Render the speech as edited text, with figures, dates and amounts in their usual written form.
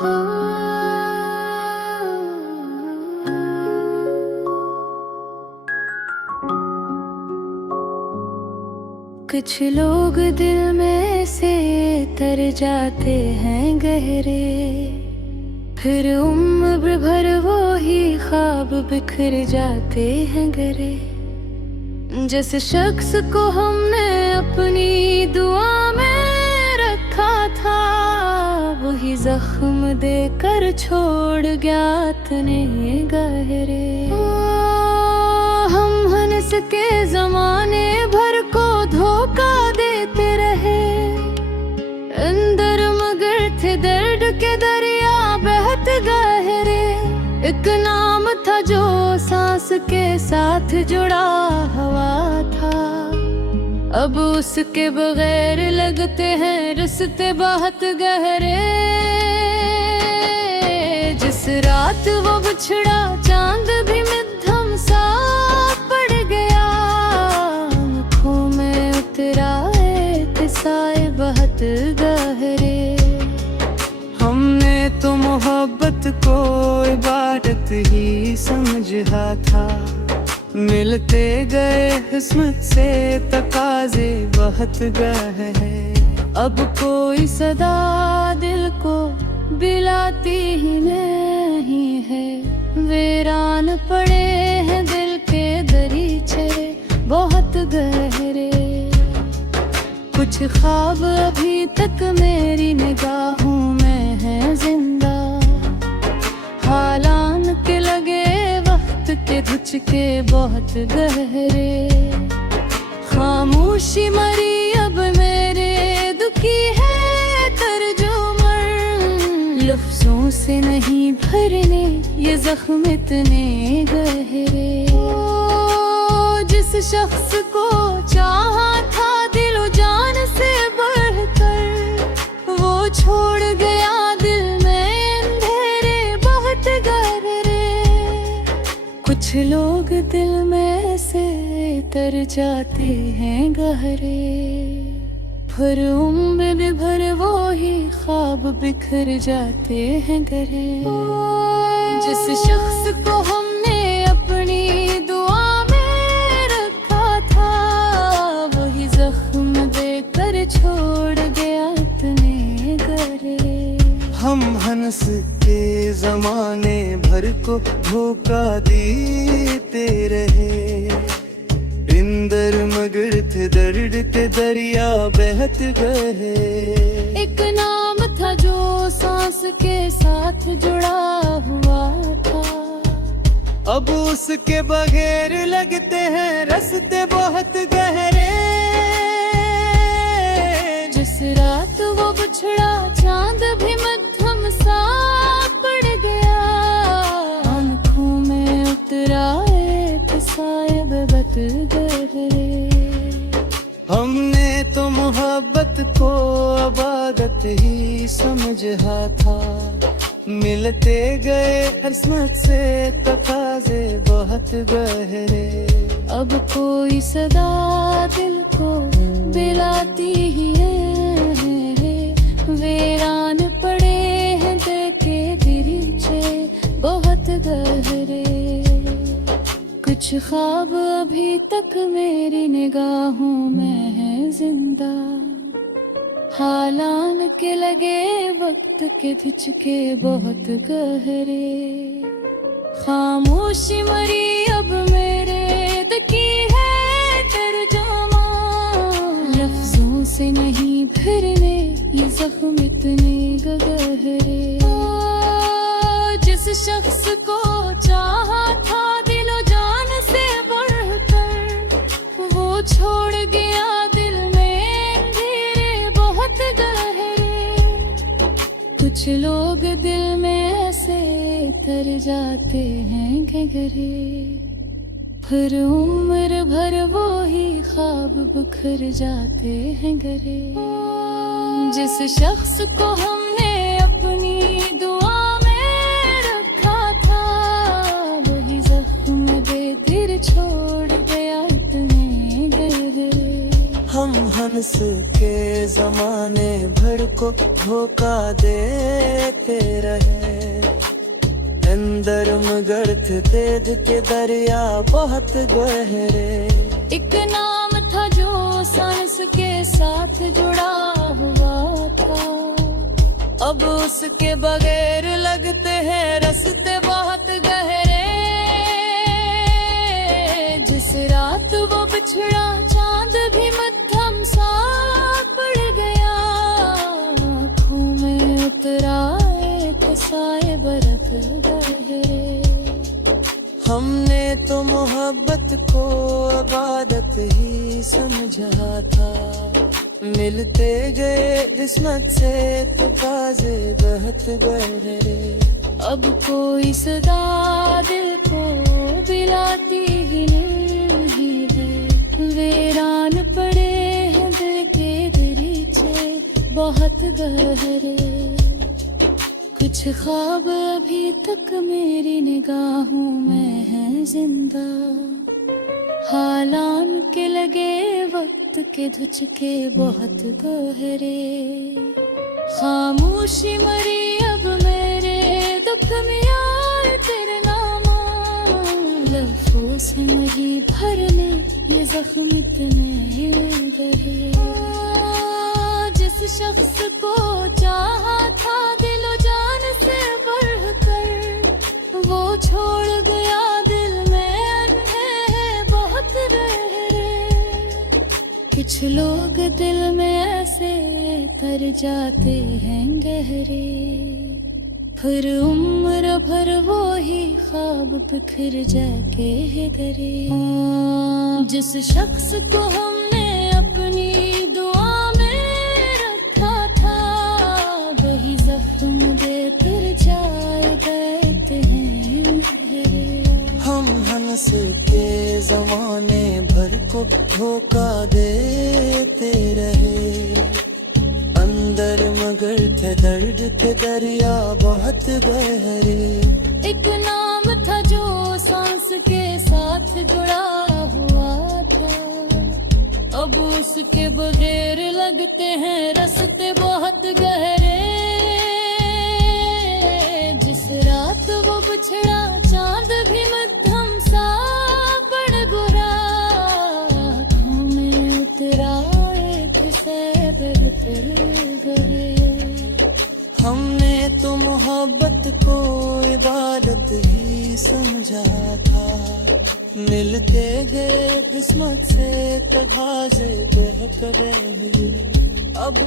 कुछ लोग दिल में से तर जाते हैं गहरे, फिर उम्र भर वो ही ख्वाब बिखर जाते हैं गहरे। जिस शख्स को हमने अपनी दुआ में रखा था, वही जख्म देकर छोड़ गया इतने गहरे। हम हंस के जमाने भर को धोखा देते रहे, अंदर मगर थे दर्द के दरिया बहत गहरे। एक नाम था जो सांस के साथ जुड़ा हुआ था, अब उसके बगैर लगते हैं रिश्ते बहुत गहरे। जिस रात वो बिछड़ा चांद भी मध्यम सा पड़ गया, आँखों में उतरा एक साए बहुत गहरे। हमने तो मोहब्बत को इबादत ही समझा था, मिलते गए किस्मत से तकाजे बहुत गहरे। अब कोई सदा दिल को बिलाती ही नहीं है, वीरान पड़े हैं दिल के दरीचे बहुत गहरे। कुछ ख्वाब अभी तक मेरी निगाहों में है जिंदा, हालान के लगे वक्त के धुचके बहुत गहरे। खामोशी मरी अब मेरे दुखी है तर्जुमन, लफ्जों से नहीं भरने ये जख्म इतने गहरे। जिस शख्स को चाहा था दिलो जान से बढ़कर, वो छोड़ गया दिल में अंधेरे बहुत गहरे। कुछ लोग दिल में से तर जाते हैं गहरे, फिर उम्र भर वो ही ख्वाब बिखर जाते हैं गहरे। जिस शख्स को हमने अपनी दुआ में रखा था, वही जख्म देकर छोड़ गया इतने गहरे। हम हंस के जमाने भर को धोखा देते रहे, इंदर मगर थे दर्द के दरिया बहत गए। एक नाम था जो सांस के साथ जुड़ा हुआ था, अब उसके बगैर लगते हैं रास्ते बहुत गहरे। जिस रात वो बिछड़ा चांद भी मध्यम सा पड़ गया, आँखों में उतरा एक साए बहुत गहरे। हमने तो मोहब्बत को इबादत ही समझा था, मिलते गए किस्मत से तकाजे बहुत गहरे। अब कोई सदा दिल को बिलाती ही है, वीरान पड़े हैं दिल के दरीचे बहुत गहरे। कुछ ख्वाब अभी तक मेरी निगाहों में है जिंदा, हालान के लगे वक्त के धुचके बहुत गहरे। खामोशी मरी अब मेरे तकी है तर्जुमा, लफ्जों से नहीं भरने ये जख्म इतने गहरे। जिस शख्स को चाहा था दिलो जान से बढ़कर, वो छोड़ गया दिल में अंधेरे बहुत गहरे। कुछ लोग दिल में ऐसे तर जाते हैं गहरे, फिर उम्र भर वो ही ख्वाब बिखर जाते हैं गहरे। जिस शख्स को हमने अपनी दुआ हम हंस के जमाने भर को धोखा देते रहे। अंदर मगर थे तेज के दरिया बहुत गहरे। एक नाम था जो सांस के साथ जुड़ा हुआ था, अब उसके बगैर लगते हैं रास्ते बहुत गहरे। जिस रात वो बिछड़ा चांद भी मध्यम सा पड़ गया। आँखों में उतरा एक साए बरत गहरे। हमने तो मोहब्बत को इबादत ही समझा था। मिलते गए किस्मत से तकाज़े बहुत गहरे। अब कोई सदा दिल को बिलाती ही नहीं है। वीरान पड़े हैं दिल के दरीचे बहुत गहरे। कुछ ख्वाब अभी तक मेरी निगाहों में है जिंदा। हालान के लगे वक्त के धुचके बहुत गहरे। खामोशी मरी अब मेरे दुख में यार तेरे नामा। लफ्ज़ों से नहीं भरने ये जख्म इतने गहरे। जिस शख्स को चाहा था दिलो जान से बढ़कर, वो छोड़ गया दिल में अंधे बहुत रहरे। कुछ लोग दिल में ऐसे तर जाते हैं गहरे, फिर उम्र भर वो ही ख्वाब बिखर जाके है गरे। जिस शख्स को हमने अपनी दुआ में रखा था, वही जख्म दे फिर जाए कहते हैं गहरे। हम हंस के जमाने भर को धोखा देते रहे। अंदर मगर थे दर्द के दरिया बहुत गहरे। एक नाम था जो सांस के साथ जुड़ा हुआ था, अब उसके बगैर लगते हैं रास्ते बहुत गहरे। जिस रात वो बिछड़ा चांद भी मध्यम सा पड़ गुरा। आँखों में उतरा एक सैबर गरे। हमने तो मोहब्बत को इबादत ही समझा था। मिलते गए किस्मत से तकाज़े बहक रहे। अब